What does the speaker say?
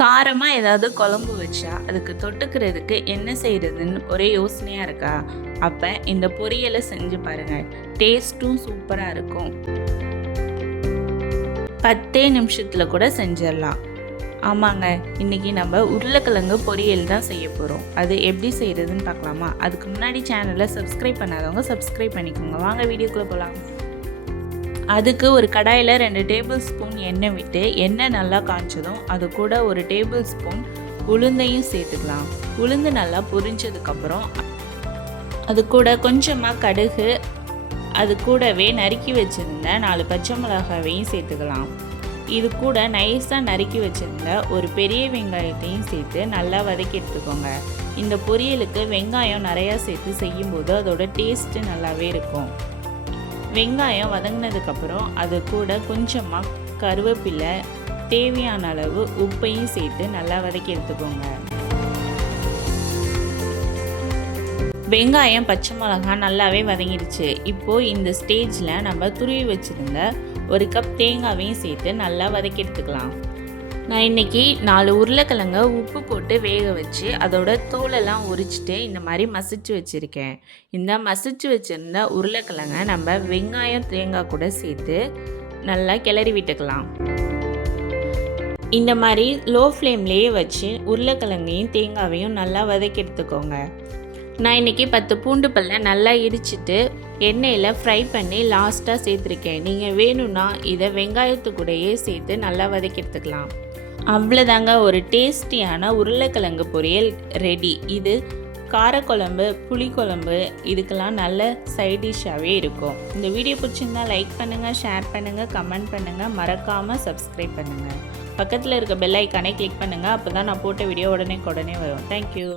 காரமாக ஏதாவது குழம்பு வச்சா அதுக்கு தொட்டுக்கிறதுக்கு என்ன செய்கிறதுன்னு ஒரே யோசனையாக இருக்கா? அப்போ இந்த பொரியலை செஞ்சு பாருங்கள் டேஸ்ட்டும் சூப்பராக இருக்கும். பத்தே நிமிஷத்தில் கூட செஞ்சிடலாம். ஆமாங்க இன்றைக்கி நம்ம உருளைக்கிழங்கு பொரியல் தான் செய்ய போகிறோம் அது எப்படி செய்கிறதுன்னு பார்க்கலாமா? அதுக்கு முன்னாடி சேனலை சப்ஸ்கிரைப் பண்ணாதவங்க சப்ஸ்கிரைப் பண்ணிக்கோங்க. வாங்க வீடியோக்குள்ளே போகலாம் அதுக்கு ஒரு கடாயில் ரெண்டு டேபிள் ஸ்பூன் எண்ணெய் விட்டு எண்ணெய் நல்லா காய்ச்சதும் அது கூட ஒரு டேபிள் ஸ்பூன் உளுந்தையும் சேர்த்துக்கலாம். உளுந்து நல்லா பொரிஞ்சதுக்கப்புறம் அது கூட கொஞ்சமாக கடுகு அது கூடவே நறுக்கி வச்சுருந்த நாலு பச்சை மிளகாவையும் சேர்த்துக்கலாம். இது கூட நைஸாக நறுக்கி வச்சுருந்த ஒரு பெரிய வெங்காயத்தையும் சேர்த்து நல்லா வதக்கி எடுத்துக்கோங்க. இந்த பொரியலுக்கு வெங்காயம் நிறையா சேர்த்து செய்யும்போது அதோட டேஸ்ட்டு நல்லாவே இருக்கும். வெங்காயம் வதங்கினதுக்கப்புறம் அது கூட கொஞ்சமாக கருவேப்பிலை தேவையான அளவு உப்பையும் சேர்த்து நல்லா வதக்கி எடுத்துக்கோங்க. வெங்காயம் பச்சை மிளகா நல்லாவே வதங்கிடுச்சு. இப்போது இந்த ஸ்டேஜில் நம்ம துருவி வச்சுருந்த ஒரு கப் தேங்காவையும் சேர்த்து நல்லா வதக்கி எடுத்துக்கலாம். நான் இன்றைக்கி நாலு உருளைக்கிழங்க உப்பு போட்டு வேக வச்சு அதோட தோலெல்லாம் உரிச்சிட்டு இந்த மாதிரி மசிச்சு வச்சுருக்கேன். இந்த மசிச்சு வச்சுருந்த உருளைக்கிழங்க நம்ம வெங்காயம் தேங்காய் கூட சேர்த்து நல்லா கிளறி விட்டுக்கலாம். இந்த மாதிரி லோ ஃப்ளேம்லேயே வச்சு உருளைக்கிழங்கையும் தேங்காவையும் நல்லா வதக்கி எடுத்துக்கோங்க. நான் இன்றைக்கி பத்து பூண்டு பல்ல நல்லா இடிச்சிட்டு எண்ணெயில் ஃப்ரை பண்ணி லாஸ்ட்டாக சேர்த்துருக்கேன். நீங்கள் வேணும்னா இதை வெங்காயத்து கூடயே சேர்த்து நல்லா வதக்கி எடுத்துக்கலாம். அவ்வளோதாங்க ஒரு டேஸ்டியான உருளைக்கிழங்கு பொரியல் ரெடி இது காரக்குழம்பு புளிக்குழம்பு இதுக்கெல்லாம் நல்ல சைட் டிஷ்ஷாகவே இருக்கும். இந்த வீடியோ பிடிச்சிருந்தா லைக் பண்ணுங்கள் ஷேர் பண்ணுங்கள் கமெண்ட் பண்ணுங்கள் மறக்காமல் சப்ஸ்கிரைப் பண்ணுங்கள் பக்கத்தில் இருக்க பெல் ஐக்கானே கிளிக் பண்ணுங்கள் அப்போ தான் நான் போட்ட வீடியோ உடனே உடனே வரும். தேங்க்யூ